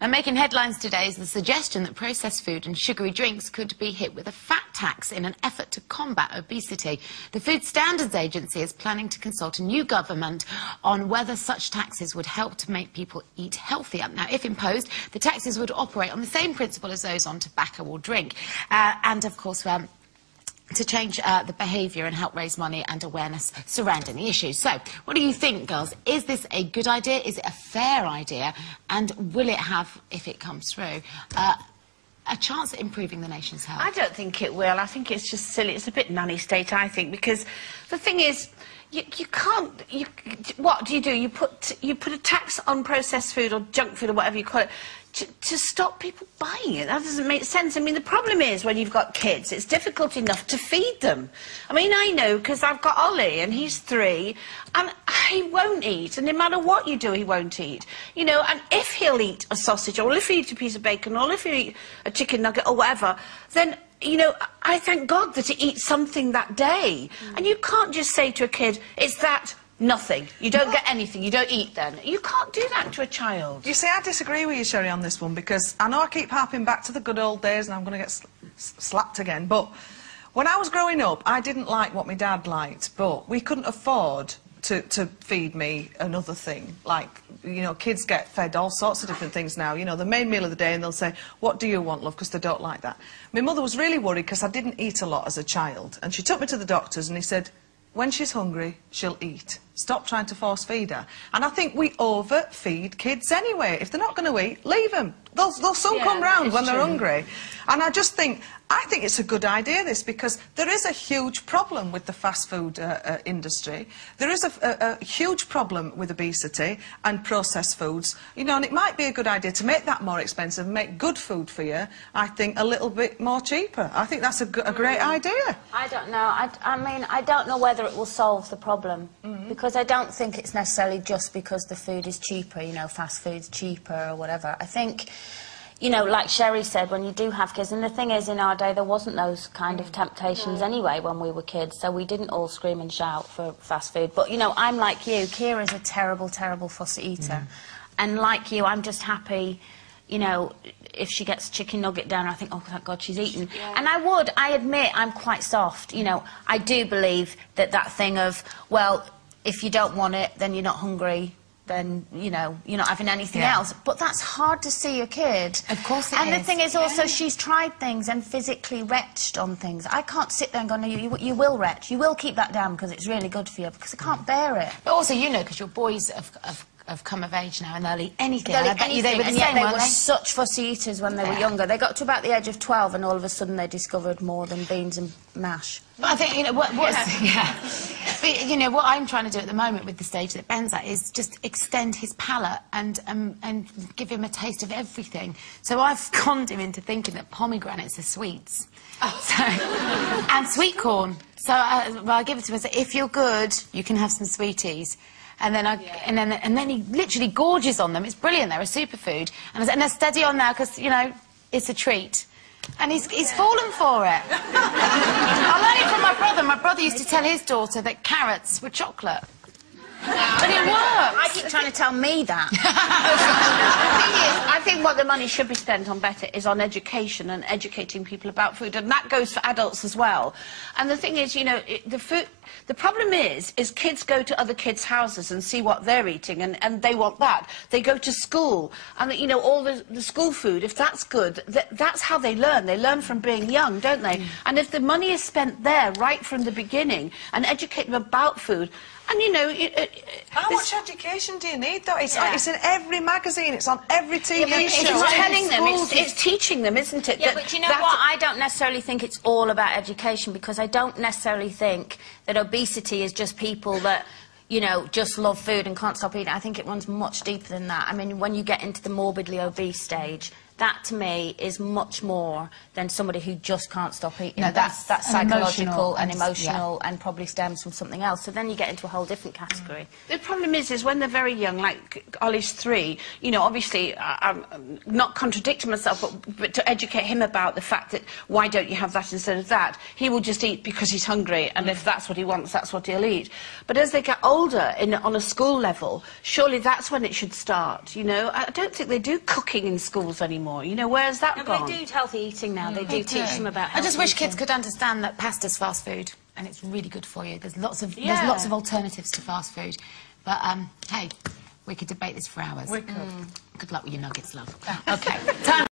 Now, making headlines today is the suggestion that processed food and sugary drinks could be hit with a fat tax in an effort to combat obesity. The Food Standards Agency is planning to consult a new government on whether such taxes would help to make people eat healthier. Now, if imposed, the taxes would operate on the same principle as those on tobacco or drink. And, of course, to change the behaviour and help raise money and awareness surrounding the issue. So, what do you think, girls? Is this a good idea? Is it a fair idea? And will it have, if it comes through, a chance at improving the nation's health? I don't think it will. I think it's just silly. It's a bit nanny state, I think, because the thing is, you can't... what do? You put a tax on processed food or junk food or whatever you call it to stop people buying it. That doesn't make sense. I mean, the problem is when you've got kids, it's difficult enough to feed them. I mean, I know, because I've got Ollie, and he's 3, and he won't eat, and no matter what you do, he won't eat. You know, and if he'll eat a sausage, or if he'll eat a piece of bacon, or if he'll eat a chicken nugget, or whatever, then... you know, I thank God that he eats something that day. And you can't just say to a kid, it's that, nothing. You don't get anything, you don't eat then. You can't do that to a child. You see, I disagree with you, Sherry, on this one, because I know I keep harping back to the good old days and I'm going to get slapped again, but when I was growing up, I didn't like what my dad liked, but we couldn't afford to feed me another thing. Like, you know, kids get fed all sorts of different things now. You know, the main meal of the day, and they'll say, what do you want, love? Because they don't like that. My mother was really worried because I didn't eat a lot as a child. And she took me to the doctors and he said, when she's hungry, she'll eat. Stop trying to force feed her. And I think we overfeed kids anyway. If they're not going to eat, leave them. They'll soon come round when they're hungry. And I just think... I think it's a good idea, this, because there is a huge problem with the fast food industry. There is a huge problem with obesity and processed foods. You know, and it might be a good idea to make that more expensive, make good food for you, I think, a little bit more cheaper. I think that's a great idea. I don't know. I mean, I don't know whether it will solve the problem, because I don't think it's necessarily just because the food is cheaper, you know, fast food's cheaper or whatever. I think... you know, like Sherry said, when you do have kids, and the thing is, in our day, there wasn't those kind of temptations anyway when we were kids, so we didn't all scream and shout for fast food. But, you know, I'm like you. Kira's a terrible, terrible fussy eater. And like you, I'm just happy, you know, if she gets chicken nugget down, I think, oh, thank God she's eaten. And I admit, I'm quite soft. You know, I do believe that thing of, well, if you don't want it, then you're not hungry, then, you know, you're not having anything else. But that's hard to see a kid. Of course it is. And the thing is also, she's tried things and physically retched on things. I can't sit there and go, no, you will retch. You will keep that down because it's really good for you, because I can't bear it. But also, you know, because your boys have come of age now and they'll eat anything. They'll eat anything, they were the same, they weren't were they? such fussy eaters when they were younger. They got to about the age of 12 and all of a sudden they discovered more than beans and mash. I think, you know, but, you know, what I'm trying to do at the moment with the stage that Ben's at is just extend his palate and give him a taste of everything. So I've conned him into thinking that pomegranates are sweets. So, and sweet corn. So I give it to him and say, if you're good, you can have some sweeties. And then and then he literally gorges on them. It's brilliant. They're a superfood. And they're steady on now because, you know, it's a treat. And he's fallen for it. I learned it from my brother. My brother used to tell his daughter that carrots were chocolate. But it works. I keep trying to tell me that. The thing is, I think what the money should be spent on better is on education and educating people about food, and that goes for adults as well. And the thing is, you know, the problem is kids go to other kids' houses and see what they're eating, and they want that. They go to school, and, you know, all the school food, if that's good, that's how they learn. They learn from being young, don't they? And if the money is spent there right from the beginning and educate them about food, and, you know... How much education do you need, though? It's in every magazine, it's on every TV show. It's telling them, it's teaching them, isn't it? Yeah, but you know what? I don't necessarily think it's all about education, because I don't necessarily think that obesity is just people that, you know, just love food and can't stop eating. I think it runs much deeper than that. I mean, when you get into the morbidly obese stage, that to me is much more than somebody who just can't stop eating. No, that's psychological and emotional yeah. and probably stems from something else. So then you get into a whole different category. The problem is when they're very young, like Ollie's 3, you know, obviously I'm not contradicting myself, but to educate him about the fact that why don't you have that instead of that? He will just eat because he's hungry, and if that's what he wants, that's what he'll eat. But as they get older, on a school level, surely that's when it should start, you know? I don't think they do cooking in schools anymore, you know, where's that gone? They do healthy eating now, they do teach them about healthy I just wish eating. kids could understand that pasta's fast food, and it's really good for you. There's lots of alternatives to fast food. But, hey, we could debate this for hours. We could. Good luck with your nuggets, love. OK, time